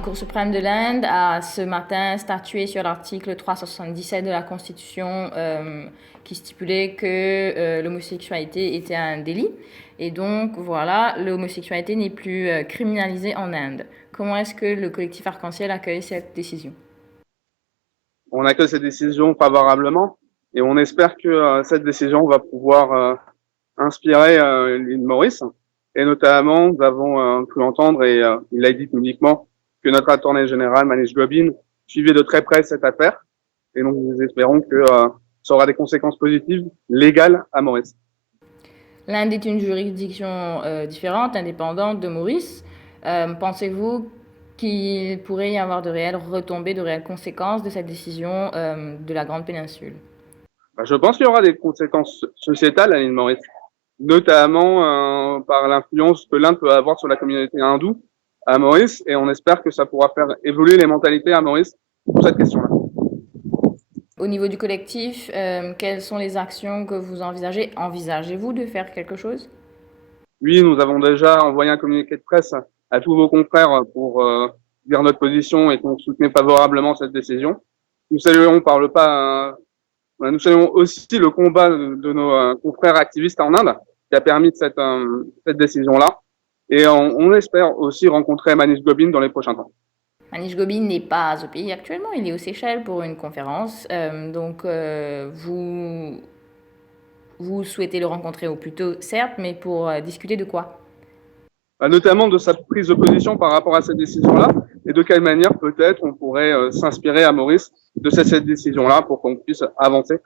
Cour suprême de l'Inde a ce matin statué sur l'article 377 de la Constitution qui stipulait que l'homosexualité était un délit. Et donc, voilà, l'homosexualité n'est plus criminalisée en Inde. Comment est-ce que le collectif Arc-en-Ciel accueille cette décision? On accueille cette décision favorablement et on espère que cette décision va pouvoir inspirer l'île Maurice. Et notamment, nous avons pu entendre, et il l'a dit publiquement, que notre attorney général, Manish Gobin, suivait de très près cette affaire. Et donc, nous espérons que ça aura des conséquences positives, légales à Maurice. L'Inde est une juridiction différente, indépendante de Maurice. Pensez-vous qu'il pourrait y avoir de réelles retombées, de réelles conséquences de cette décision de la Grande Péninsule? Je pense qu'il y aura des conséquences sociétales à l'île Maurice, notamment par l'influence que l'Inde peut avoir sur la communauté hindoue à Maurice, et on espère que ça pourra faire évoluer les mentalités à Maurice pour cette question-là. Au niveau du collectif, quelles sont les actions que vous envisagez? Envisagez-vous de faire quelque chose? Oui, nous avons déjà envoyé un communiqué de presse à tous vos confrères pour dire notre position et qu'on soutenait favorablement cette décision. Nous saluons par le pas, nous saluons aussi le combat de nos confrères activistes en Inde qui a permis cette décision-là. Et on espère aussi rencontrer Manish Gobin dans les prochains temps. Manish Gobin n'est pas au pays actuellement, il est aux Seychelles pour une conférence. Vous souhaitez le rencontrer au plus tôt, certes, mais pour discuter de quoi? Notamment de sa prise de position par rapport à cette décision-là et de quelle manière peut-être on pourrait s'inspirer à Maurice de cette décision-là pour qu'on puisse avancer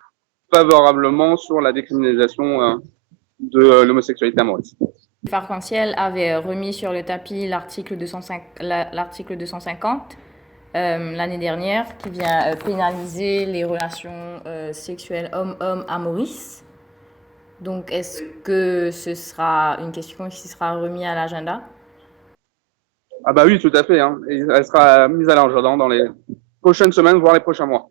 favorablement sur la décriminalisation de l'homosexualité à Maurice. Arc-en-Ciel avait remis sur le tapis l'article 250 l'année dernière qui vient pénaliser les relations sexuelles homme-homme à Maurice. Donc, est-ce que ce sera une question qui sera remise à l'agenda? Ah bah oui, tout à fait. Hein. Et elle sera mise à l'agenda dans les prochaines semaines, voire les prochains mois.